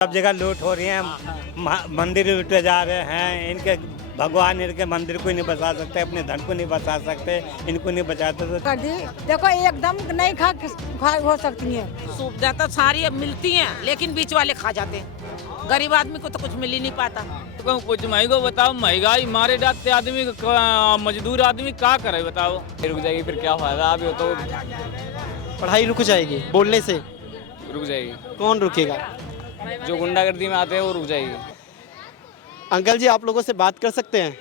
सब जगह लूट हो रही है, मंदिर लूटे जा रहे हैं। इनके भगवान इनके मंदिर को नहीं बचा सकते, अपने धन को नहीं बचा सकते, इनको नहीं बचाते तो कर दी। देखो एकदम नहीं खा हो सकती है। सुविधा तो सारी अब मिलती हैं, लेकिन बीच वाले खा जाते हैं। गरीब आदमी को तो कुछ मिल ही नहीं पाता। तो कुछ महंगो बताओ, महंगाई मारे डालते आदमी, मजदूर आदमी क्या करे बताओ। रुक जाएगी फिर क्या फायदा, अभी तो पढ़ाई रुक जाएगी बोलने से। रुक जाएगी। कौन रुकेगा? जो गुंडागर्दी में आते हैं वो रुक जाएगी। अंकल जी, आप लोगों से बात कर सकते हैं?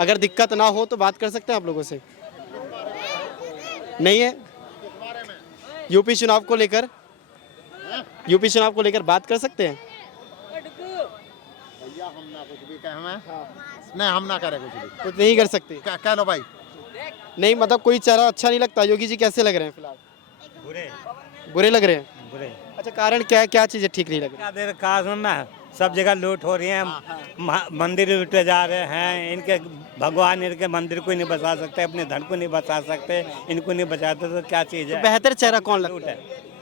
अगर दिक्कत ना हो तो बात कर सकते हैं आप लोगों से? नहीं है? यूपी चुनाव को लेकर बात कर सकते हैं? भैया हम ना कुछ भी कहें, नहीं हम ना करें कुछ नहीं कर सकते। कह लो भाई। नहीं मतलब कोई चेहरा अच्छा नहीं लगता। योगी जी कैसे लग रहे हैं फिलहाल? बुरे लग रहे हैं। बुरे। अच्छा, कारण क्या है? क्या चीजें ठीक नहीं लग रही? क्या देर कारण ना, सब जगह लूट हो रही है, मंदिर लूटे जा रहे हैं। इनके भगवान इनके मंदिर को नहीं बचा सकते, अपने धन को नहीं बचा सकते, इनको नहीं बचाते तो क्या चीज़ है? बेहतर चेहरा कौन लगता है?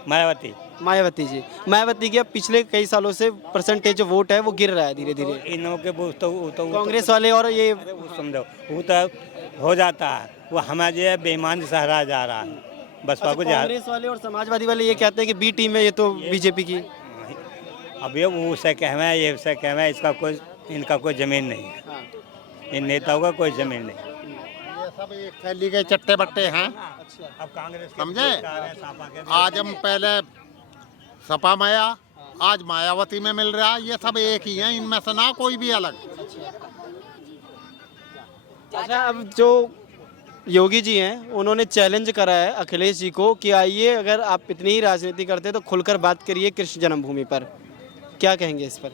मायावती। मायावती जी। मायावती की अब पिछले कई सालों से परसेंटेज जो वोट है वो गिर रहा है धीरे धीरे। इनों के तो कांग्रेस वाले और ये वो समझो वो तो हो जाता है, वो हमें जो है बेईमान सहरा जा रहा है बसपा को। कांग्रेस वाले और समाजवादी वाले ये कहते हैं कि बी टीम है ये तो बीजेपी की। अब ये वो उसे कहना है, ये उसे कहना है, इसका कोई इनका कोई जमीन नहीं है। इन नेताओं का कोई जमीन नहीं। ये सब एक थैली के चट्टे बट्टे हैं। अब कांग्रेस समझे? आज हम पहले सपा माया, आज मायावती में मिल रहा है। ये सब एक ही हैं, इनमें से ना कोई भी अलग। अच्छा, अब जो योगी जी हैं उन्होंने चैलेंज करा है अखिलेश जी को कि आइए, अगर आप इतनी ही राजनीति करते तो खुलकर बात करिए कृष्ण जन्मभूमि पर। क्या कहेंगे इस पर?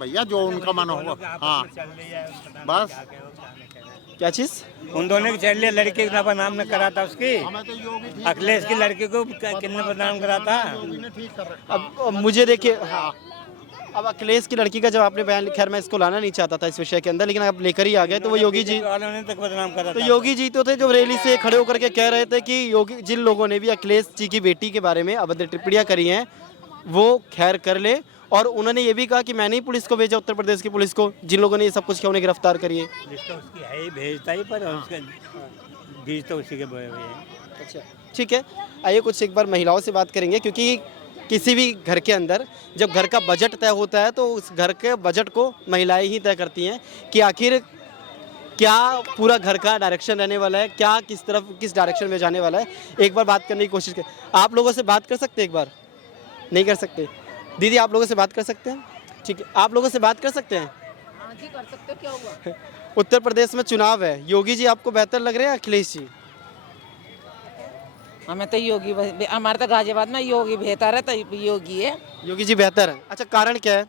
भैया जो उनका मन होगा। हाँ बस। क्या चीज़? उन दोनों की चल रही है, लड़की का बदनाम न करा था उसकी। हमें तो योगी ठीक अखिलेश की लड़की को कितने बदनाम करा था। योगी ने ठीक कर रखा। अब मुझे देखिए, हाँ, अब अखिलेश की लड़की का जब आपने बयान, खैर मैं इसको लाना नहीं चाहता था इस विषय के अंदर, लेकिन आप लेकर ही आ गए। तो वो योगी जी वालों ने तक बदनाम करा तो था। योगी जी तो थे जो रैली से खड़े होकर के कह रहे थे कि योगी, जिन लोगों ने भी अखिलेश जी की बेटी के बारे में अभद्र टिप्पणियां करी हैं वो खैर कर ले। और उन्होंने ये भी कहा कि मैंने ही पुलिस को भेजा, उत्तर प्रदेश की पुलिस को, जिन लोगों ने ये सब कुछ किया उन्हें गिरफ्तार करिए। तो उसकी है ही, भेजता ही, पर उसके बीज तो उसी के बोए हुए हैं। अच्छा, ठीक है। आइए कुछ एक बार महिलाओं से बात करेंगे, क्योंकि किसी भी घर के अंदर जब घर का बजट तय होता है तो उस घर के बजट को महिलाएं ही तय करती हैं कि आखिर क्या पूरा घर का डायरेक्शन रहने वाला है, क्या किस तरफ किस डायरेक्शन में जाने वाला है। एक बार बात करने की कोशिश करें। आप लोगों से बात कर सकते हैं? एक बार नहीं कर सकते? दीदी, आप लोगों से बात कर सकते हैं? ठीक है, आप लोगों से बात कर सकते हैं? हाँ जी, कर सकते हो। क्या हुआ? उत्तर प्रदेश में चुनाव है, योगी जी आपको बेहतर लग रहे हैं अखिलेश जी? हमें तो योगी, हमारे तो गाजियाबाद में योगी बेहतर है, तो योगी है। योगी जी बेहतर है। अच्छा, कारण क्या है?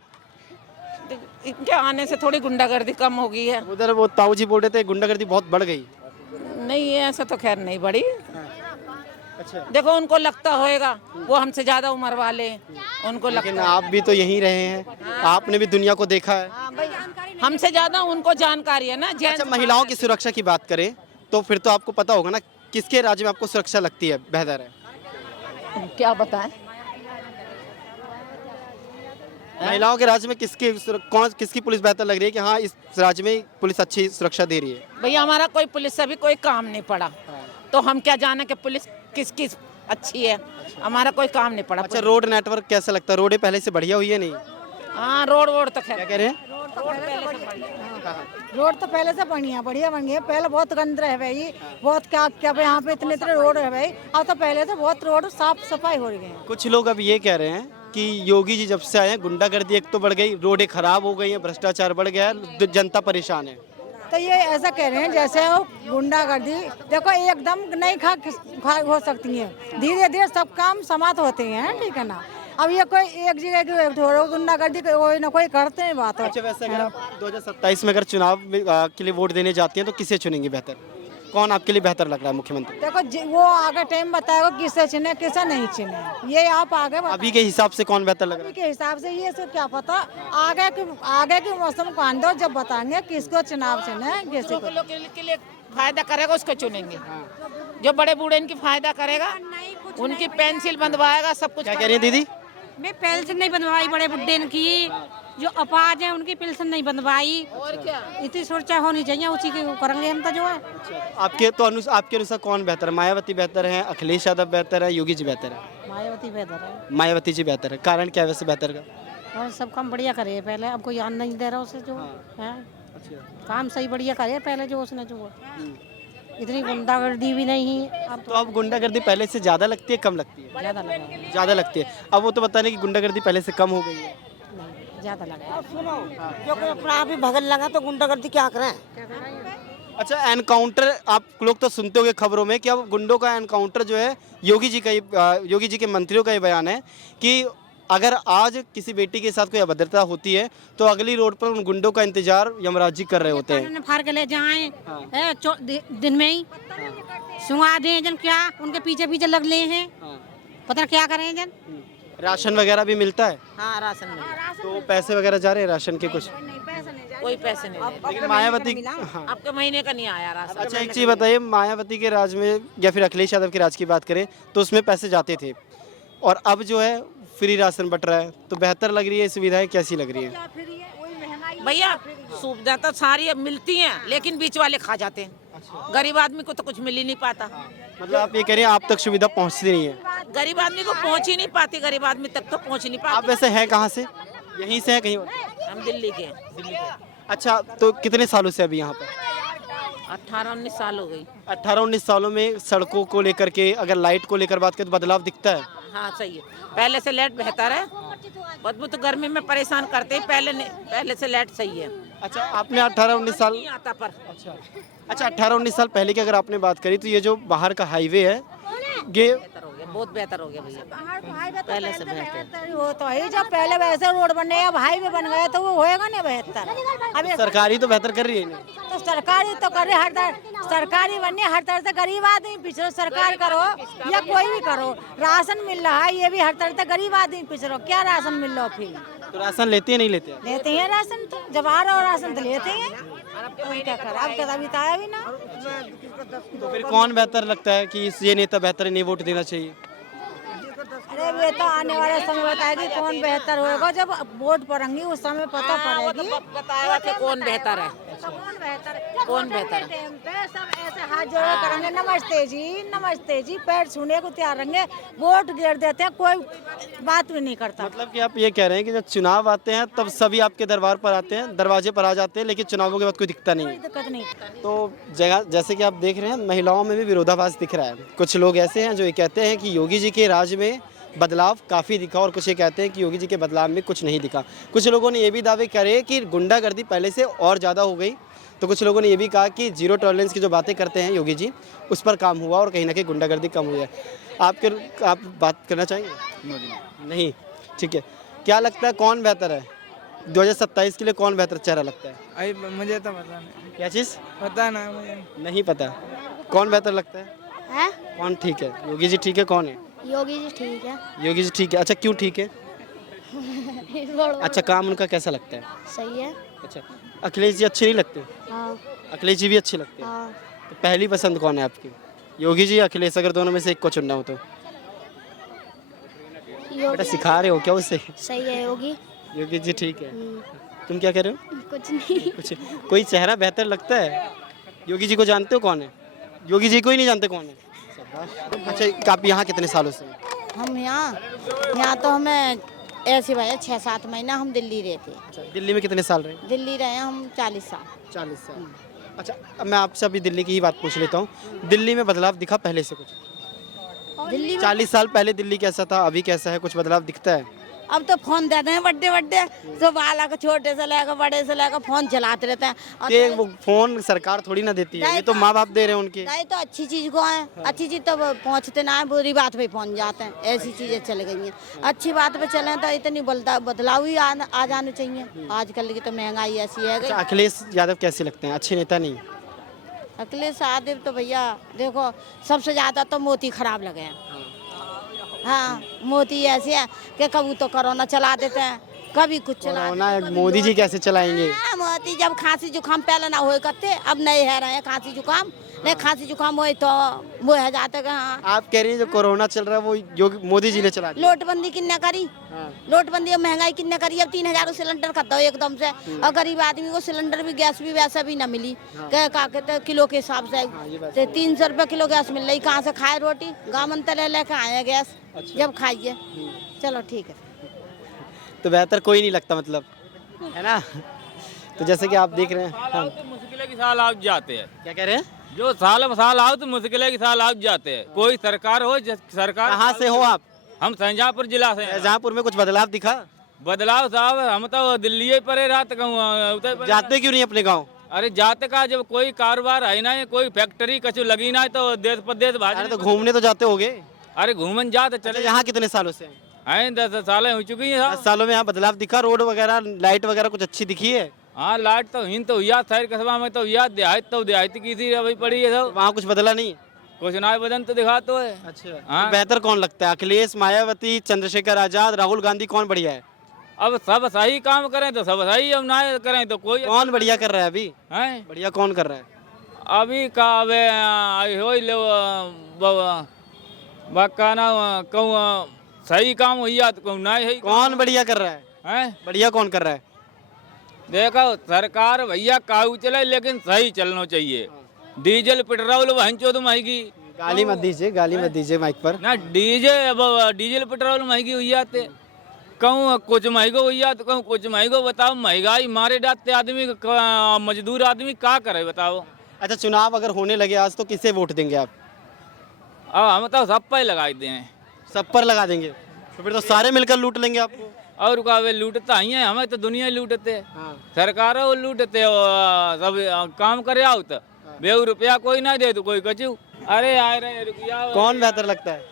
इनके आने से थोड़ी गुंडागर्दी कम हो गई है। उधर वो ताऊ जी बोल रहे थे गुंडागर्दी बहुत बढ़ गई। नहीं, ऐसा तो खैर नहीं बढ़ी। अच्छा, देखो उनको लगता होएगा, वो हमसे ज्यादा उम्र वाले, उनको लेकिन लगता आप भी तो यहीं रहे हैं, आपने भी दुनिया को देखा है। हाँ भाई, हमसे ज्यादा उनको जानकारी है ना। अच्छा, महिलाओं की सुरक्षा की बात करें तो फिर तो आपको पता होगा ना किसके राज्य में आपको सुरक्षा लगती है बेहतर है? क्या बताएं? महिलाओं के राज्य में किसकी पुलिस बेहतर लग रही है कि हाँ इस राज्य में पुलिस अच्छी सुरक्षा दे रही है? भैया हमारा कोई पुलिस से भी कोई काम नहीं पड़ा, तो हम क्या जाने कि पुलिस किसकी अच्छी है। हमारा कोई काम नहीं पड़ा। अच्छा, रोड नेटवर्क कैसा लगता है? रोडें पहले से बढ़िया हुई है नहीं? हाँ, रोड तो क्या खैर कह रहे हैं? रोड तो पहले से बढ़िया बन गई है। पहले बहुत गंद है भाई, बहुत क्या क्या भाई, यहाँ पे इतने रोड है भाई। अब तो पहले से बहुत रोड साफ सफाई हो रही है। कुछ लोग अब ये कह रहे हैं कि योगी जी जब से आए हैं गुंडागर्दी एक तो बढ़ गई, रोडें खराब हो गई हैं, भ्रष्टाचार बढ़ गया है, जनता परेशान है। तो ये ऐसा कह रहे हैं जैसे वो गुंडागर्दी, देखो एकदम नहीं खा हो सकती है। धीरे धीरे सब काम समाप्त होते हैं, ठीक है ना। अब ये कोई एक जगह की गुंडागर्दी कोई ना कोई करते हैं बात। अच्छा, वैसे अगर आप 2027 में अगर चुनाव के लिए वोट देने जाती हैं तो किसे चुनेंगे बेहतर? कौन आपके लिए बेहतर लग रहा है मुख्यमंत्री? देखो वो आगे टाइम बताएगा किसे चुने किसे नहीं चुने, ये आप आगे अभी के हिसाब से कौन बेहतर लग रहा है? के हिसाब से ये सब क्या पता, आगे के मौसम को आंदो जब बताएंगे किसको चुनाव चुने किसी को। लोगों के लिए फायदा करेगा उसको चुनेंगे। जो बड़े बूढ़े इनकी फायदा करेगा, उनकी पेंसिल बंधवाएगा, सब कुछ। क्या कह रही है दीदी? मैं पेंशन नहीं बनवाई बड़े बुड्ढे की, जो अपाज है उनकी पेंशन नहीं बनवाई। और क्या? इतनी सुरक्षा होनी चाहिए, उसी के करेंगे हम तो जो है। आपके अनुसार कौन बेहतर है? मायावती बेहतर है, अखिलेश यादव बेहतर है, योगी जी बेहतर है? मायावती बेहतर है। मायावती जी बेहतर है। कारण क्या है वैसे बेहतर का? और सब काम बढ़िया करे है पहले, अब कोई याद नहीं दे रहा उसे जो है। काम सही बढ़िया करे पहले जो उसने जो इतनी गुंडागर्दी भी नहीं। अब तो अब गुंडागर्दी पहले से ज़्यादा लगती है कम लगती है? ज़्यादा लगा, ज़्यादा लगती है। अब वो तो बता रहे कि गुंडागर्दी पहले से कम हो गई है। नहीं ज़्यादा लगा। जो कोई अपना आप ही भगत लगा तो गुंडागर्दी क्या करें? अच्छा, एनकाउंटर आप लोग तो सुनते होंगे खबरों में कि अब गुंडों का एनकाउंटर जो है, योगी जी के मंत्रियों का ये बयान है कि अगर आज किसी बेटी के साथ कोई अभद्रता होती है तो अगली रोड पर उन गुंडों का इंतजार यमराज जी कर रहे होते हैं। फाड़ के ले जाएं दिन में ही सुंगा दें जन, क्या उनके पीछे पीछे लग ले हैं, पता क्या करें जन। राशन वगैरह भी मिलता है? हाँ, राशन मिला। तो पैसे वगैरह जा रहे हैं राशन के कुछ? कोई पैसे नहीं दे। लेकिन मायावती, हाँ। आपके महीने का नहीं आया राशन। अच्छा, एक चीज़ बताइए, मायावती के राज में या फिर अखिलेश यादव के राज की बात करें तो उसमें पैसे जाते थे और अब जो है फ्री राशन बट रहा है, तो बेहतर लग रही है? सुविधाएं कैसी लग रही है? भैया सुविधा तो सारी अब मिलती हैं, लेकिन बीच वाले खा जाते हैं। गरीब आदमी को तो कुछ मिल ही नहीं पाता। मतलब आप ये कह रहे हैं आप तक सुविधा पहुंचती नहीं है? गरीब आदमी को पहुंच ही नहीं पाती, गरीब आदमी तक तो पहुंच नहीं आप पाती। वैसे हैं कहाँ से? यहीं से हैं कहीं और? हम दिल्ली के हैं। अच्छा, तो कितने सालों से अभी यहाँ पर? 18-19 साल हो गई। 18-19 सालों में सड़कों को लेकर के, अगर लाइट को लेकर बात करें तो बदलाव दिखता है? हाँ सही है, पहले से लाइट बेहतर है। बदबू तो गर्मी में परेशान करते हैं, पहले से लाइट सही है। अच्छा, आपने 18-19 साल, नहीं आता पर। अच्छा 18-19 साल पहले की अगर आपने बात करी तो ये जो बाहर का हाईवे है ये बेहतर हो गया, बहुत बेहतर हो गया भैया, पहले से बेहतर। वो तो है, जब पहले वैसे रोड बने अब हाईवे बन गए तो वो होएगा ना बेहतर। अब सरकारी तो बेहतर कर रही है नहीं? तो सरकारी तो करे, हर तरह सरकारी बनने, हर तरह से गरीब आदमी पिछड़ो, सरकार करो या कोई भी करो। राशन मिल रहा है, ये भी हर तरह से गरीब आदमी पिछड़ो, क्या राशन मिल रहा फिर? तो राशन लेते हैं नहीं लेते? लेते हैं राशन, तो जब आ रहा हो राशन तो लेते हैं। क्या कर, अब कभी बताया भी ना। तो फिर कौन बेहतर लगता है कि ये नेता बेहतर है, नहीं वोट देना चाहिए? अरे वे तो आने वाले समय बताएगी कौन बेहतर होगा, जब वोट पड़ेंगी उस समय पता पड़ेगी। बताया कि कौन बेहतर है। कौन बेहतर टाइम पे सब ऐसे हाथ जोड़े करेंगे, नमस्ते जी, पैर छूने को तैयार रहेंगे, वोट गिर देते हैं, कोई बात भी नहीं करता। मतलब कि आप ये कह रहे हैं कि जब चुनाव आते हैं तब सभी आपके दरबार पर आते हैं, दरवाजे पर आ जाते हैं, लेकिन चुनावों के बाद कोई दिखता नहीं कोई है? दिक्कत नहीं। तो जगह जैसे कि आप देख रहे हैं, महिलाओं में भी विरोधाभास दिख रहा है। कुछ लोग ऐसे हैं जो ये कहते हैं कि योगी जी के राज में बदलाव काफ़ी दिखा और कुछ ये कहते हैं कि योगी जी के बदलाव में कुछ नहीं दिखा। कुछ लोगों ने ये भी दावे करे कि गुंडागर्दी पहले से और ज़्यादा हो गई, तो कुछ लोगों ने ये भी कहा कि जीरो टॉलरेंस की जो बातें करते हैं योगी जी, उस पर काम हुआ और कहीं ना कहीं गुंडागर्दी कम हुई है। आप बात करना चाहेंगे? नहीं, ठीक है। क्या लगता है कौन बेहतर है 2027 के लिए? कौन बेहतर चेहरा लगता है? अरे मुझे तो पता नहीं। क्या चीज़ पता ना मुझे। नहीं पता? कौन बेहतर लगता है? हैं? कौन ठीक है? योगी जी ठीक है? कौन है? योगी जी ठीक है। योगी जी ठीक है। अच्छा, क्यों ठीक है? अच्छा, काम उनका कैसा लगता है? सही है। अच्छा, अखिलेश जी अच्छे नहीं लगते? हाँ अखिलेश जी भी अच्छे लगते हैं। हाँ। तो पहली पसंद कौन है आपकी? योगी जी या अखिलेश? अगर दोनों में से एक को चुनना हो तो? बेटा सिखा रहे हो क्या उससे? सही है योगी। योगी जी ठीक है। तुम क्या कह रहे हो? कुछ नहीं। कुछ कोई चेहरा बेहतर लगता है? योगी जी को जानते हो कौन है? योगी जी को ही नहीं जानते कौन है? अच्छा, आप यहाँ कितने सालों से? हम यहाँ तो हमें ऐसे भाई 6-7 महीना हम दिल्ली रहते। अच्छा, दिल्ली में कितने साल रहे? दिल्ली रहे हम 40 साल। 40 साल। अच्छा, अब मैं आपसे अभी दिल्ली की ही बात पूछ लेता हूँ। दिल्ली में बदलाव दिखा पहले से कुछ? दिल्ली में 40 साल पहले दिल्ली कैसा था, अभी कैसा है? कुछ बदलाव दिखता है? अब तो फोन देते हैं बड्डे तो बालक छोटे से लेकर बड़े से लेकर फोन चलाते रहते हैं। और ये वो फोन सरकार थोड़ी ना देती है, ये तो माँ बाप दे रहे हैं उनके। नहीं तो अच्छी चीज को है, अच्छी चीज तो पहुंचते ना है, बुरी बात पे पहुंच जाते हैं। ऐसी चीजें चल गई हैं। अच्छी बात पे चले तो इतनी बदलाव ही आ जाने चाहिए। आजकल की तो महंगाई ऐसी है। अच्छा, अखिलेश यादव कैसे लगते हैं? अच्छे नेता नहीं? अखिलेश यादव तो भैया देखो सबसे ज्यादा तो मोती खराब लगे हैं। हाँ, मोती ऐसे है कि कबू तो कोरोना चला देते हैं, कभी कुछ चला कोरोना मोदी जी कैसे चलाएंगे? मोदी जब खांसी जुकाम पहले ना हो करते, अब नहीं है रहे खांसी जुकाम। नहीं खांसी जुकाम हो तो वो है जाते कहाँ। आप कह रही हैं जो कोरोना चल रहा है वो योगी मोदी जी ने चला दिया। नोटबंदी किन्ने करी, नोटबंदी और महंगाई किन्ने करी। अब 3000 सिलेंडर खरीदो एकदम से, और गरीब आदमी को सिलेंडर भी गैस भी वैसा भी ना मिली कहते किलो के हिसाब से। 300 रुपए किलो गैस मिल रही, कहाँ से खाए रोटी? गाँव ले लेके आए गैस, जब खाइए। चलो ठीक है, तो बेहतर कोई नहीं लगता मतलब, है ना? तो जैसे कि आप देख रहे हैं, हाँ। तो मुश्किल की साल आप जाते हैं, क्या कह रहे हैं? जो साल आओ तो मुश्किल की साल आप जाते हैं। कोई सरकार हो, सरकार। कहाँ से हो आप? हम शाहजहाँपुर जिला से हैं। शाहजहाँपुर में कुछ बदलाव दिखा? बदलाव साहब हम तो दिल्ली ही परे रात कहूँ। जाते क्यों नहीं अपने गाँव? अरे जाते का जब कोई कारोबार है ना, कोई फैक्ट्री कछु लगी ना तो देश प्रदेश अरे तो घूमने तो जाते होगे? अरे घूमन जाते चले। यहाँ कितने सालों से हैं? 10 सालें हो चुकी हैं। 10 सालों में यहाँ बदलाव दिखा? रोड वगैरह लाइट वगैरह कुछ अच्छी दिखी है? हाँ लाइट तो हिंद तो हुआ, शहर कस्बा में तो हुआ, देहात की थी अभी पड़ी है सब। वहाँ कुछ बदला नहीं? कुछ ना बदन तो दिखा तो है। अच्छा, हाँ। तो बेहतर कौन लगता है? अखिलेश, मायावती, चंद्रशेखर आजाद, राहुल गांधी, कौन बढ़िया है? अब सब सही काम करें तो सब सही, अब ना करें तो कोई। कौन बढ़िया कर रहा है अभी? हैं? बढ़िया कौन कर रहा है अभी का वे हो ले बक्का ना कहूँ सही काम हुआ तो कहूँ ना है। कौन बढ़िया कर रहा है? हैं? बढ़िया कौन कर रहा है? देखो सरकार भैया काऊ चले लेकिन सही चलना चाहिए। डीजल पेट्रोल वहीं चौध महंगी। गाली मत दीजिए माइक पर। ना डीजल पेट्रोल महंगी हुई आते, कहूँ कुछ महंगो हुई तो कहूँ कुछ महंगो। बताओ महंगाई मारे डालते आदमी, मजदूर आदमी क्या करे बताओ। अच्छा, चुनाव अगर होने लगे आज तो किसे वोट देंगे आप? अब हम तो सब पे लगा दें। सब पर लगा देंगे? तो फिर तो सारे मिलकर लूट लेंगे आपको। और का वे लूटता ही है, हमें तो दुनिया ही लूटते। हाँ। सरकारों लूटते सब काम करे आओ तो 2 रुपया कोई ना दे तो कोई कचू। अरे आए रहे रुपया। कौन बेहतर लगता है?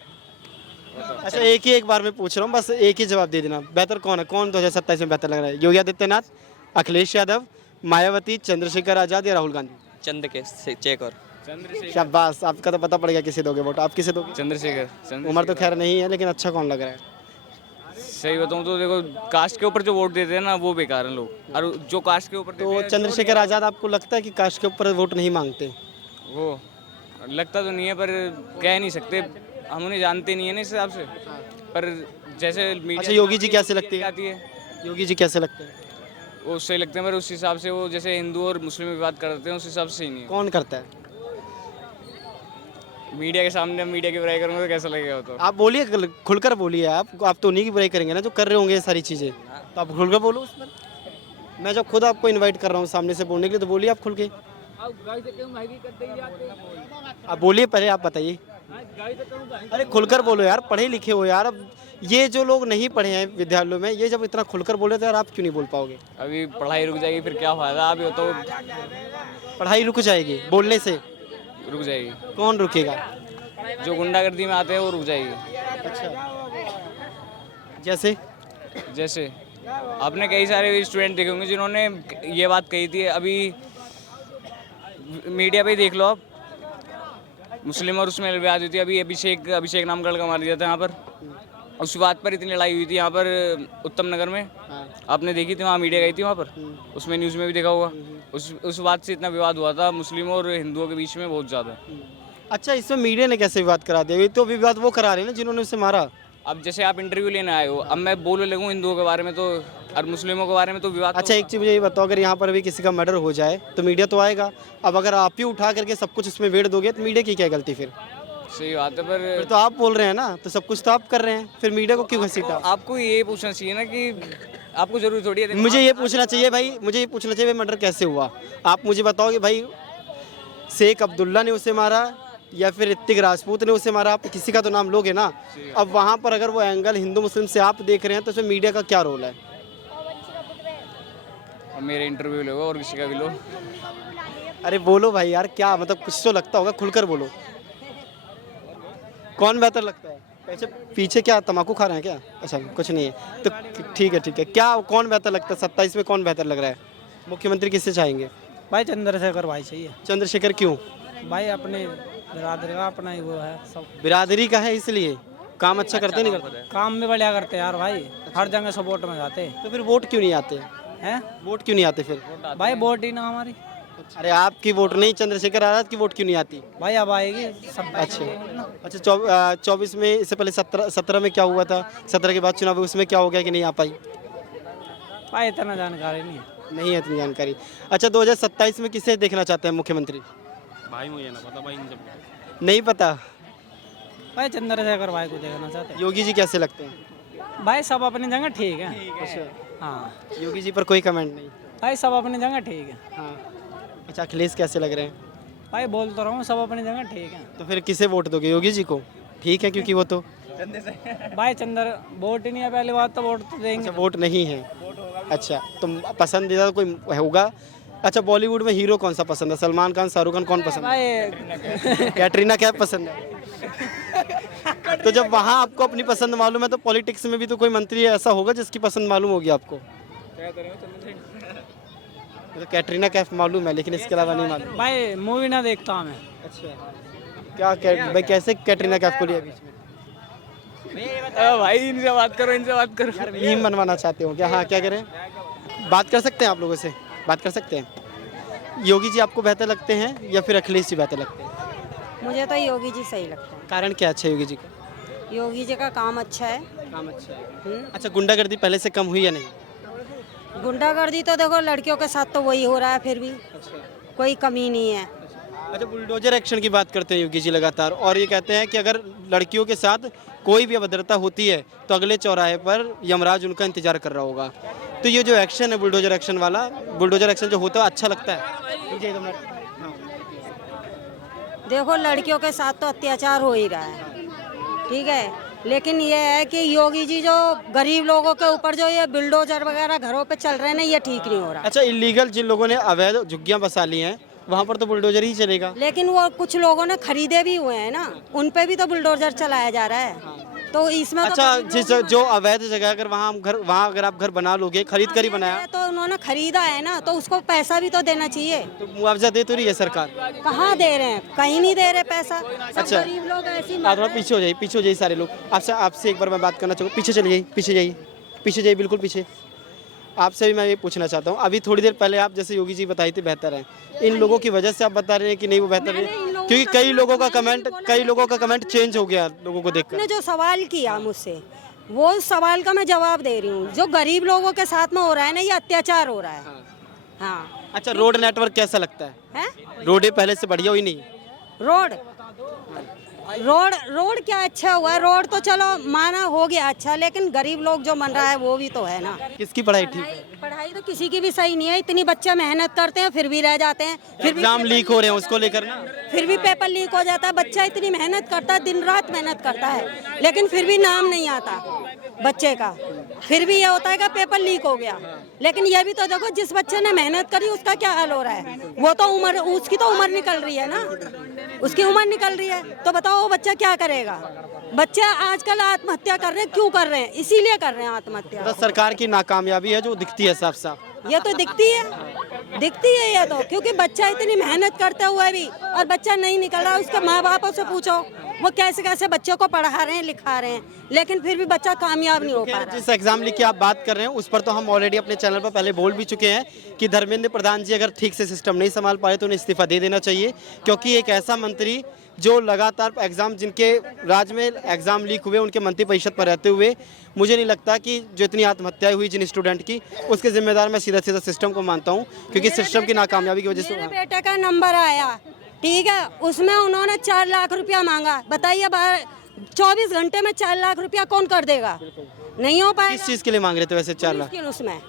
अच्छा, एक बार मैं पूछ रहा हूँ, बस एक ही जवाब दे देना। बेहतर कौन है? कौन 2027 में बेहतर लग रहा है? योगी आदित्यनाथ, अखिलेश यादव, मायावती, चंद्रशेखर आजाद या राहुल गांधी? चंद्रशेखर। शाबाश, आपका तो पता पड़ गया किसे दोगे वोट। आप किसे दोगे? चंद्रशेखर। उम्र तो खैर नहीं है, लेकिन अच्छा कौन लग रहा है? सही बताऊँ तो देखो, कास्ट के ऊपर जो वोट देते हैं ना वो बेकार हैं लोग, और जो कास्ट के ऊपर तो चंद्रशेखर आजाद आपको लगता है कि कास्ट के ऊपर वोट नहीं मांगते? वो लगता तो नहीं है, पर कह नहीं सकते, हम उन्हें जानते नहीं है ना इस हिसाब से। पर जैसे मीडिया। अच्छा, योगी जी कैसे लगते हैं? आती है योगी जी कैसे लगते हैं? वो सही लगते हैं, पर उस हिसाब से वो जैसे हिंदू और मुस्लिम में बात करते हैं उस हिसाब से सही नहीं है। कौन करता है? मीडिया के सामने मीडिया की बुराई करूँगा तो कैसा लगेगा? तो आप बोलिए, खुलकर बोलिए। आप तो उन्हीं की बुराई करेंगे ना जो कर रहे होंगे ये सारी चीज़ें, तो आप खुलकर बोलो उस पर। मैं जब खुद आपको इनवाइट कर रहा हूँ सामने से बोलने के लिए, तो बोलिए आप खुल के। आप बोलिए पहले, आप बताइए। अरे खुलकर बोलो यार, पढ़े लिखे हो यार। अब ये जो लोग नहीं पढ़े हैं विद्यालयों में, ये जब इतना खुलकर बोले तो यार आप क्यों नहीं बोल पाओगे? अभी पढ़ाई रुक जाएगी फिर क्या फायदा? अभी तो पढ़ाई रुक जाएगी बोलने से? रुक जाएगी। कौन रुकेगा? जो गुंडागर्दी में आते हैं वो रुक जाएगी। अच्छा, जैसे आपने कई सारे स्टूडेंट देखे होंगे जिन्होंने ये बात कही थी, अभी मीडिया पे ही देख लो आप, मुस्लिम और उसमें विवाद हुई थी। अभी अभिषेक नाम का लड़का मार दिया था यहाँ पर, उस बात पर इतनी लड़ाई हुई थी यहाँ पर उत्तम नगर में। आपने देखी थी, वहाँ मीडिया गई थी वहाँ पर, उसमें न्यूज़ में भी देखा होगा। उस बात से इतना विवाद हुआ था मुस्लिमों और हिंदुओं के बीच में बहुत ज़्यादा। अच्छा, इसमें मीडिया ने कैसे विवाद करा दिया? ये तो विवाद वो करा रहे हैं ना जिन्होंने उसे मारा। अब जैसे आप इंटरव्यू लेने आए हो, अब मैं बोलने लगूँ हिंदुओं के बारे में तो और मुस्लिमों के बारे में तो विवाद। अच्छा, एक चीज़ मुझे ये बताओ, अगर यहाँ पर भी किसी का मर्डर हो जाए तो मीडिया तो आएगा। अब अगर आप ही उठा करके सब कुछ इसमें वेड़ दोगे तो मीडिया की क्या गलती? फिर सही बात है, पर तो आप बोल रहे हैं ना, तो सब कुछ तो आप कर रहे हैं, फिर मीडिया को क्यों घसीटा? आपको ये पूछना चाहिए ना कि आपको जरूरी थोड़ी है। मुझे ये पूछना चाहिए भाई, मुझे ये पूछना चाहिए मर्डर कैसे हुआ। आप मुझे बताओ कि भाई शेख अब्दुल्ला ने उसे मारा या फिर ऋतिक राजपूत ने उसे मारा? आप किसी का तो नाम लोगे ना। अब वहाँ पर अगर वो एंगल हिंदू मुस्लिम से आप देख रहे हैं तो उसमें मीडिया का क्या रोल है? मेरे इंटरव्यू लो और किसी का भी लो। अरे बोलो भाई यार, क्या मतलब, कुछ तो लगता होगा, खुलकर बोलो। कौन बेहतर लगता है? पीछे क्या तम्बाकू खा रहे हैं क्या? अच्छा, कुछ नहीं है तो ठीक है। क्या कौन बेहतर लगता है 27 में? कौन बेहतर लग रहा है? मुख्यमंत्री किससे चाहेंगे? भाई चंद्रशेखर भाई चाहिए। चंद्रशेखर क्यों? भाई अपने बिरादरी का अपना ही वो है सब। बिरादरी का है इसलिए? काम अच्छा करते नहीं करते? काम में बढ़िया करते यार भाई, हर जगह सपोर्ट में जाते तो फिर वोट क्यों नहीं आते हैं वोट क्यों नहीं आते फिर? भाई। वोट ही ना हमारी अरे आपकी वोट नहीं, चंद्रशेखर आजाद की वोट क्यों नहीं आती? भाई, अब आएगी सब। अच्छा 24 में, इससे पहले 17 में क्या हुआ था? 17 के बाद चुनाव हुए, उसमें क्या हो गया कि नहीं आ पाई? भाई इतना जानकारी नहीं है। नहीं है इतनी जानकारी। अच्छा 2027 में किसे देखना चाहते हैं मुख्यमंत्री? भाई मुझे ना पता भाई, नहीं पता। भाई चंद्रशेखर भाई को देखना चाहते हैं। योगी जी कैसे लगते हैं? भाई सब अपनी जगह ठीक है। अच्छा, हाँ योगी जी पर कोई कमेंट नहीं। भाई, सब अपनी जगह ठीक है। हाँ। अच्छा अखिलेश कैसे लग रहे हैं? भाई बोल तो रहा हूँ, सब अपनी जगह ठीक है। तो फिर किसे वोट दोगे? योगी जी को? ठीक है, क्योंकि वो तो भाई वोट ही नहीं है, पहली बात तो वोट तो देंगे। अच्छा वोट नहीं है। अच्छा तो पसंदीदा कोई होगा? अच्छा बॉलीवुड में हीरो कौन सा पसंद है? सलमान खान, शाहरुख खान, कौन पसंद है? भाई कैटरीना कैफ पसंद है? तो जब वहाँ आपको अपनी पसंद मालूम है तो पॉलिटिक्स में भी तो कोई मंत्री ऐसा होगा जिसकी पसंद मालूम होगी आपको? तो कैटरीना कैफ मालूम है, लेकिन इसके अलावा नहीं मालूम। भाई मूवी ना देखता हूँ मैं। अच्छा भाई कैसे कैटरीना कैफ को लिया बीच में? भाई इनसे बात करो, इनसे बात करो। यार मीम बनवाना चाहते हो क्या? हाँ क्या करें, बात कर सकते हैं आप लोगों से? बात कर सकते हैं। योगी जी आपको बेहतर लगते हैं या फिर अखिलेश जी बेहतर लगते हैं? मुझे तो योगी जी सही लगता है। कारण क्या अच्छा है योगी जी का? योगी जी का काम अच्छा है। काम अच्छा है। अच्छा गुंडागर्दी पहले से कम हुई या नहीं? गुंडागर्दी तो देखो लड़कियों के साथ तो वही हो रहा है, फिर भी कोई कमी नहीं है। अच्छा बुलडोजर एक्शन की बात करते हैं योगी जी लगातार, और ये कहते हैं कि अगर लड़कियों के साथ कोई भी अभद्रता होती है तो अगले चौराहे पर यमराज उनका इंतजार कर रहा होगा। तो ये जो एक्शन है बुलडोजर एक्शन वाला, बुलडोजर एक्शन जो होता है अच्छा लगता है? देखो लड़कियों के साथ तो अत्याचार हो ही रहा है, ठीक है, लेकिन ये है कि योगी जी जो गरीब लोगों के ऊपर जो ये बुलडोजर वगैरह घरों पे चल रहे हैं ना, ये ठीक नहीं हो रहा। अच्छा इलीगल जिन लोगों ने अवैध झुग्गियां बसा ली हैं वहाँ पर तो बुलडोजर ही चलेगा, लेकिन वो कुछ लोगों ने खरीदे भी हुए हैं ना, उन पे भी तो बुलडोजर चलाया जा रहा है। तो इसमें अच्छा जिस जो अवैध जगह अगर वहाँ अगर आप घर बना लोगे, खरीद कर ही बनाया, तो उन्होंने खरीदा है ना, तो उसको पैसा भी तो देना चाहिए। तो मुआवजा दे तो रही है सरकार? कहाँ दे रहे हैं, कहीं नहीं दे रहे पैसा। सब अच्छा। गरीब लोग ऐसे ही आप थोड़ा पीछे हो जाइए, पीछे हो जाइए सारे लोग। आपसे एक बार मैं बात करना चाहूँगा, पीछे चले जाइए, पीछे जाइए, पीछे जाइए, बिल्कुल पीछे। आपसे भी मैं ये पूछना चाहता हूँ, अभी थोड़ी देर पहले आप जैसे योगी जी बताई थी बेहतर है, इन लोगों की वजह से आप बता रहे हैं कि नहीं वो बेहतर है? क्योंकि कई लोगों का कमेंट चेंज हो गया लोगों को देखकर। आपने जो सवाल किया मुझसे, वो सवाल का मैं जवाब दे रही हूँ। जो गरीब लोगों के साथ में हो रहा है ना, ये अत्याचार हो रहा है। हाँ। अच्छा रोड नेटवर्क कैसा लगता है? रोडें पहले से बढ़िया हुई नहीं? रोड क्या अच्छा हुआ है? रोड तो चलो माना हो गया अच्छा, लेकिन गरीब लोग जो मन रहा है वो भी तो है ना। किसकी पढ़ाई ठीक है? पढ़ाई तो किसी की भी सही नहीं है। इतनी बच्चे मेहनत करते हैं फिर भी रह जाते हैं, फिर भी एग्जाम लीक हो रहे हैं उसको लेकर ना, फिर भी पेपर लीक हो जाता है। बच्चा इतनी मेहनत करता है, दिन रात मेहनत करता है, लेकिन फिर भी नाम नहीं आता बच्चे का। फिर भी ये होता है कि पेपर लीक हो गया, लेकिन ये भी तो देखो जिस बच्चे ने मेहनत करी उसका क्या हाल हो रहा है। वो तो उसकी तो उम्र निकल रही है ना, उसकी उम्र निकल रही है, तो बताओ वो बच्चा क्या करेगा। बच्चे आजकल आत्महत्या कर रहे हैं, क्यों कर रहे हैं? इसीलिए कर रहे हैं आत्महत्या। तो सरकार की नाकामयाबी है जो दिखती है साफ साफ। ये तो दिखती है ये तो, क्योंकि बच्चा इतनी मेहनत करते हुए भी और बच्चा नहीं निकल रहा। उसके माँ बापों से पूछो वो कैसे कैसे बच्चों को पढ़ा रहे हैं, लिखा रहे हैं, लेकिन फिर भी बच्चा कामयाब नहीं हो पा रहा। जिस एग्जाम लीक की आप बात कर रहे हैं उस पर तो हम ऑलरेडी अपने चैनल पर पहले बोल भी चुके हैं कि धर्मेंद्र प्रधान जी अगर ठीक से सिस्टम नहीं संभाल पाए तो उन्हें इस्तीफा दे देना चाहिए, क्योंकि एक ऐसा मंत्री जो लगातार एग्जाम, जिनके राज्य में एग्जाम लीक हुए, उनके मंत्री परिषद पर रहते हुए, मुझे नहीं लगता कि जो इतनी आत्महत्या हुई जिन स्टूडेंट की, उसके जिम्मेदार मैं सीधा सीधा सिस्टम को मानता हूँ, क्योंकि सिस्टम की नाकामयाबी की वजह से। मेरे बेटे का नंबर आया, ठीक है, उसमें उन्होंने 4 लाख रुपया मांगा। बताइए 24 घंटे में 4 लाख रुपया कौन कर देगा? नहीं हो पाएगा। किस चीज़ के लिए मांग रहे थे वैसे 4 लाख? उसमें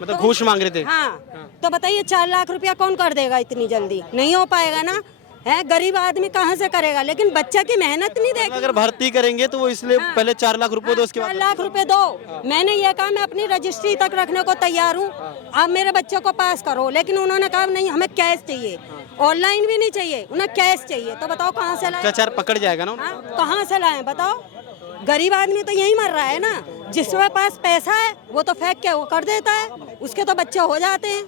मतलब घूस मांग रहे थे? हाँ, तो बताइए 4 लाख रुपया कौन कर देगा इतनी जल्दी? नहीं हो पाएगा ना, है गरीब आदमी कहाँ से करेगा? लेकिन बच्चा की मेहनत नहीं देगा। अगर भर्ती करेंगे तो वो इसलिए पहले 4 लाख रुपए दो, उसके बाद 4 लाख रुपए दो। मैंने ये कहा मैं अपनी रजिस्ट्री तक रखने को तैयार हूँ, आप मेरे बच्चे को पास करो, लेकिन उन्होंने कहा नहीं हमें कैश चाहिए, ऑनलाइन भी नहीं चाहिए, उन्हें कैश चाहिए। तो बताओ कहाँ से लाए? भ्रष्टाचार पकड़ जाएगा ना। कहाँ से लाए बताओ? गरीब आदमी तो यही मर रहा है ना, जिसके पास पैसा है वो तो फेंक के वो कर देता है, उसके तो बच्चे हो जाते हैं।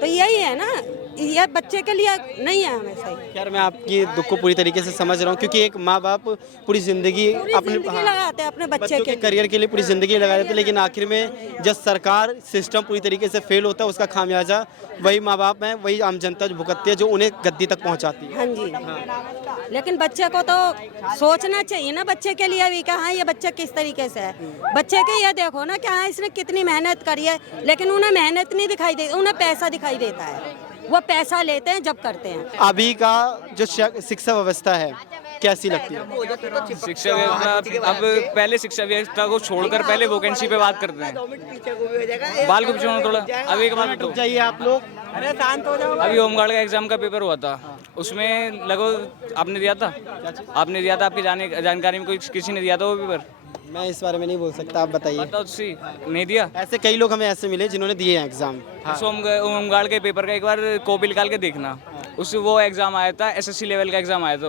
तो यही है ना। ये बच्चे के लिए नहीं है हमें सही। यार मैं आपकी दुख को पूरी तरीके से समझ रहा हूँ, क्योंकि एक माँ बाप पूरी जिंदगी अपने लगाते हैं अपने बच्चे के करियर के लिए पूरी जिंदगी लगा देते हैं, लेकिन आखिर में जब सरकार सिस्टम पूरी तरीके से फेल होता है, उसका खामियाजा वही माँ बाप है, वही आम जनता जो भुगतती है, जो उन्हें गद्दी तक पहुँचाती है। हाँ जी, लेकिन बच्चे को तो सोचना चाहिए ना, बच्चे के लिए भी कहाँ ये बच्चा किस तरीके से है। बच्चे के ये देखो ना क्या इसने कितनी मेहनत करी है, लेकिन उन्हें मेहनत नहीं दिखाई देती, उन्हें पैसा दिखाई देता है। वो पैसा लेते हैं जब करते हैं। अभी का जो शिक्षा व्यवस्था है कैसी लगती है? शिक्षा व्यवस्था अब पहले शिक्षा व्यवस्था को छोड़कर पहले वैकेंसी पे बात करते हैं। बाल को पीछे थोड़ा, अभी एक बात रुक जाइए आप लोग। अभी होमगार्ड का एग्जाम का पेपर हुआ था, उसमें लगभग आपने दिया था आपकी जानकारी में कोई किसी ने दिया था वो पेपर? मैं इस बारे में नहीं बोल सकता, आप बताइए। नहीं दिया? ऐसे कई लोग हमें ऐसे मिले जिन्होंने दिए हैं एग्जाम। होमगार्ड के पेपर का एक बार कॉपी निकाल के देखना, उस वो एग्जाम आया था, SSC लेवल का एग्जाम आया था।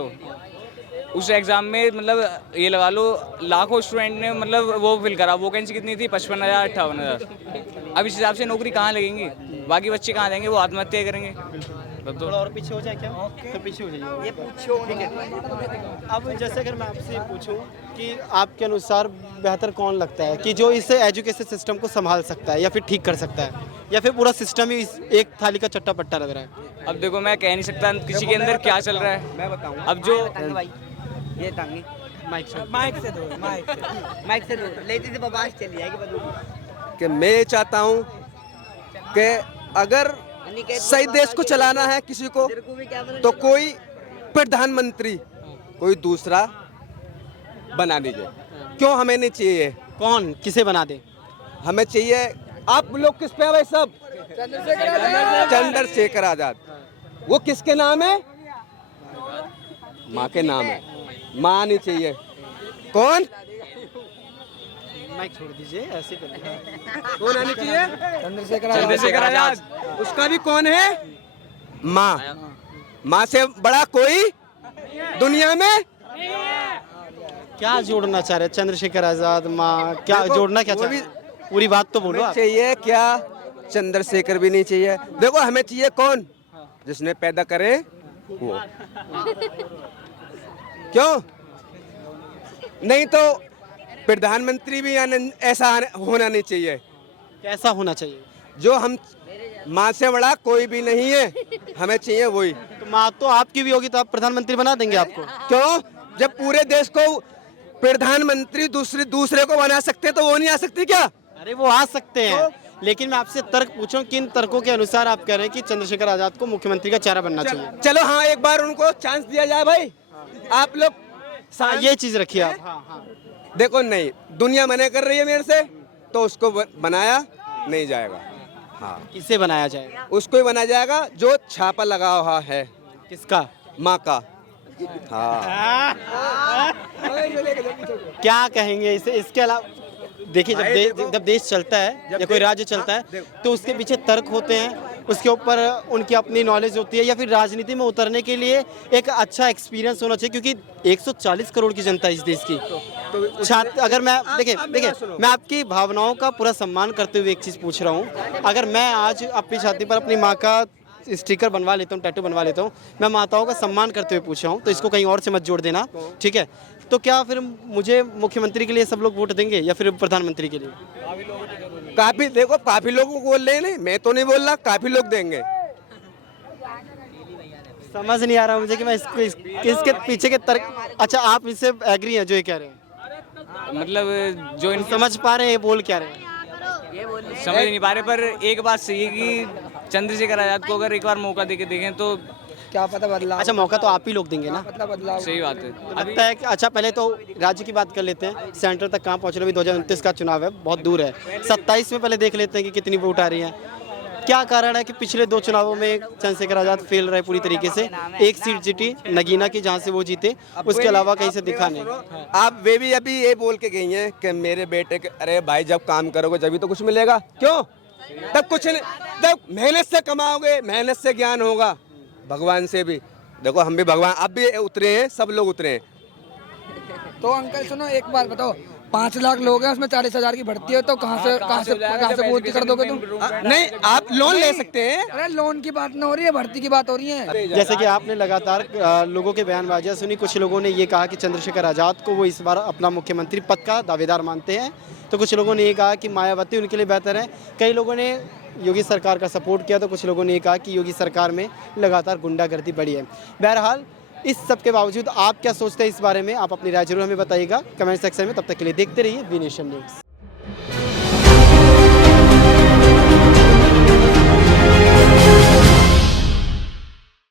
उस एग्जाम में मतलब ये लगा लो लाखों स्टूडेंट ने मतलब वो फिल करा। वैकेंसी कितनी थी? 55,000 58,000। अब इस हिसाब से नौकरी कहाँ लगेंगी? बाकी बच्चे कहाँ जाएंगे? वो आत्महत्या करेंगे। थोड़ा और पीछे हो जाए क्या? तो पीछे हो जाइए। ये पूछो, ठीक है। अब जैसे अगर मैं आपसे पूछूं कि आपके अनुसार बेहतर कौन लगता है कि जो इस एजुकेशन सिस्टम को संभाल सकता है या फिर ठीक कर सकता है, या फिर पूरा सिस्टम ही एक थाली का चट्टा पट्टा लग रहा है? अब देखो मैं कह नहीं सकता किसी के अंदर क्या चल रहा है। मैं बताऊं, अब जो ये टांगी माइक से माइक से लेती से बबाश चली जाएगी। कि मैं चाहता हूं कि अगर सही देश को चलाना है किसी को, तो कोई प्रधानमंत्री कोई दूसरा बना दीजिए। क्यों हमें नहीं चाहिए? कौन किसे बना दे? हमें चाहिए, आप लोग किस पे है भाई सब? चंद्रशेखर आजाद। वो किसके नाम है? माँ के नाम है। माँ नहीं चाहिए। कौन? माइक छोड़ दीजिए, ऐसे कर। कौन आनी चाहिए? चंद्रशेखर आजाद। उसका भी कौन है? माँ। माँ से बड़ा कोई दुनिया में? क्या जोड़ना चाह रहे? चंद्रशेखर आजाद, माँ, क्या जोड़ना क्या चाह रहे? पूरी बात तो बोलो। चाहिए क्या? चंद्रशेखर भी नहीं चाहिए। देखो हमें चाहिए कौन? जिसने पैदा करे वो। क्यों? नहीं तो प्रधानमंत्री भी ऐसा होना नहीं चाहिए। कैसा होना चाहिए? जो हम माँ से बड़ा कोई भी नहीं है, हमें चाहिए वही। तो माँ तो आपकी भी होगी, तो आप प्रधानमंत्री बना देंगे आपको? क्यों? जब पूरे देश को प्रधानमंत्री दूसरे को बना सकते तो वो नहीं आ सकती क्या? अरे वो आ सकते हैं, लेकिन मैं आपसे तर्क पूछूं, किन तर्कों के अनुसार आप कह रहे हैं कि चंद्रशेखर आजाद को मुख्यमंत्री का चेहरा बनना चाहिए? चलो हाँ, एक बार उनको चांस दिया जाए भाई। आप लोग ये चीज रखिए आप। देखो नहीं, दुनिया मना कर रही है मेरे से, तो उसको बनाया नहीं जाएगा। हाँ, किसे बनाया जाएगा? उसको ही बनाया जाएगा जो छापा लगा हुआ है। किसका? माँ का। हाँ। क्या कहेंगे इसे? इसके अलावा देखिए, जब देश चलता है या कोई राज्य चलता है तो उसके पीछे तर्क होते हैं, उसके ऊपर उनकी अपनी नॉलेज होती है, या फिर राजनीति में उतरने के लिए एक अच्छा एक्सपीरियंस होना चाहिए, क्योंकि 140 करोड़ की जनता है इस देश की। छात्र, अगर मैं देखिए मैं आपकी भावनाओं का पूरा सम्मान करते हुए एक चीज़ पूछ रहा हूँ। अगर मैं आज अपनी छाती पर अपनी माँ का स्टिकर बनवा लेता हूँ, टैटू बनवा लेता हूँ, मैं माताओं का सम्मान करते हुए पूछ रहा हूँ, तो इसको कहीं और से मत जोड़ देना, ठीक है? तो क्या फिर मुझे मुख्यमंत्री के लिए सब लोग वोट देंगे या फिर प्रधानमंत्री के लिए? काफी देखो, काफी लोग बोल रहे हैं, मैं तो नहीं बोल रहा, काफी लोग देंगे। समझ नहीं आ रहा मुझे कि मैं इसके पीछे के तर्क। अच्छा, आप इससे एग्री हैं जो ये कह रहे हैं? मतलब जो समझ पा रहे हैं बोल क्या रहे हैं? समझ नहीं पा रहे, पर एक बात सही है कि चंद्रशेखर आजाद को अगर एक बार मौका देके देखें तो क्या पता बदलाव। अच्छा, मौका तो आप ही लोग देंगे ना? बदलाव। सही बात है। लगता है कि अच्छा, पहले तो राज्य की बात कर लेते हैं, सेंटर तक कहाँ पहुँच रहे? अभी 2029 का चुनाव है, बहुत दूर है। 27 में पहले देख लेते हैं कि कितनी वोट आ रही है। क्या कारण है कि पिछले 2 चुनावों में चंद्रशेखर आजाद फेल रहे पूरी तरीके से? एक सीट जीती नगीना की, जहाँ से वो जीते, उसके अलावा कहीं से दिखा नहीं। आप वे भी अभी ये बोल के गई हैं कि मेरे बेटे के, अरे भाई जब काम करोगे जब तो कुछ मिलेगा। क्यों? तब कुछ नहीं, जब मेहनत से कमाओगे, मेहनत से ज्ञान होगा, भगवान से भी। देखो हम भी भगवान, अब भी उतरे हैं, सब लोग उतरे हैं। तो अंकल सुनो, एक बात बताओ, 5 लाख लोग हैं, उसमें 40,000 की भर्ती है, तो कहाँ से पूर्ति कर दोगे तुम? नहीं, आप लोन ले सकते हैं। अरे लोन की बात ना हो रही है, भर्ती की बात हो रही है। जैसे कि आपने लगातार लोगों के बयानबाजियां सुनी, कुछ लोगों ने ये कहा कि चंद्रशेखर आज़ाद को वो इस बार अपना मुख्यमंत्री पद का दावेदार मानते हैं, तो कुछ लोगों ने ये कहा कि मायावती उनके लिए बेहतर है। कई लोगों ने योगी सरकार का सपोर्ट किया, तो कुछ लोगों ने ये कहा कि योगी सरकार में लगातार गुंडागर्दी बढ़ी है। बहरहाल इस सब के बावजूद आप क्या सोचते हैं इस बारे में, आप अपनी राय जरूर हमें बताइएगा कमेंट सेक्शन में। तब तक के लिए देखते रहिए वी नेशन न्यूज़।